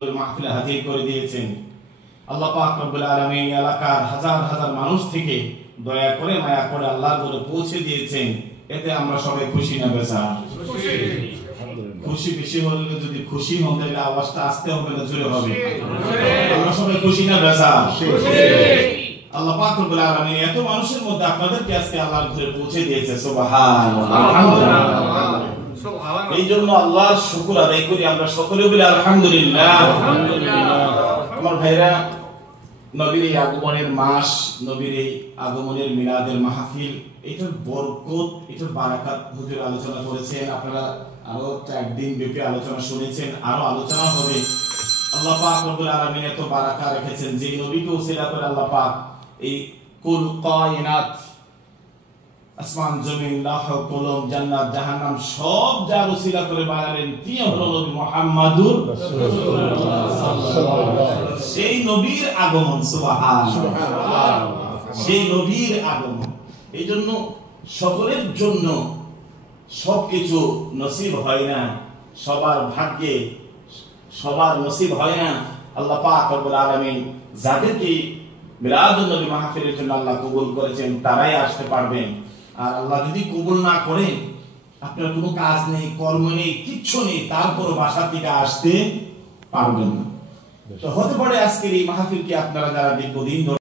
মাহফিলে হাজির করে দিয়েছেন। আল্লাহ পাক রব্বুল আলামিন এলাকার হাজার হাজার মানুষ থেকে দয়া করে মায়া করে আল্লাহর ঘরে পৌঁছে দিয়েছেন। এতে আমরা সবাই খুশি না বেজার? খুশি বেশি হলে যদি খুশি হন তাহলে আওয়াজটা আস্তে হবে না জোরে হবে? আমরা সবাই খুশি না বেজার? আল্লাহ পাক রব্বুল আলামিন এত মানুষের মধ্যে আপনাদেরকে আজকে আল্লাহর ঘরে পৌঁছে দিয়েছে। সুবহানাল্লাহ, আলহামদুলিল্লাহ। এই জন্য আল্লাহর শুকর আদায় করি আমরা সকলে বলি আলহামদুলিল্লাহ। আমার ভাইরা, নবীর এই আগমনের মাস, নবীর এই আগমনের মিলাদের মাহফিল, এটার বরকত, এটার বারাকাত হুজুর আলোচনা করেছেন। আপনারা আরো 4 দিন ব্যাপী আলোচনা শুনেছেন, আরো আলোচনা হবে। আল্লাহ পাক রব্বুল আলামিন এত বারাকা রেখেছেন যে নবীকে উসিলা করে আল্লাহ পাক এই কুল কায়নাত, আসমান জমিন লাহ কলম জান্নাত জাহান্নাম সব যার উসিলা করে বানালেন তিনি হলো নবী মুহাম্মাদুর রাসূলুল্লাহ। সেই নবীর আগমন, সুবহানাল্লাহ, সেই নবীর আগমন। এই জন্য সকলের জন্য সবকিছু নসিব হয় না, সবার ভাগ্যে সবার নসিব হয় না। আল্লাহ পাক রব্বুল আলামিন যাদেরকে মিলাদুন নবী মাহফিলের জন্য আল্লাহ কবুল করেছেন তারাই আসতে পারবেন। আর আল্লাহ যদি কবুল না করেন, আপনার কোনো কাজ নেই, কর্ম নেই, কিচ্ছু নেই, তারপর বাসা থেকে আসতে পারবেন না। তো হতে পারে আজকের এই মাহফিলকে আপনারা যারা দীর্ঘদিন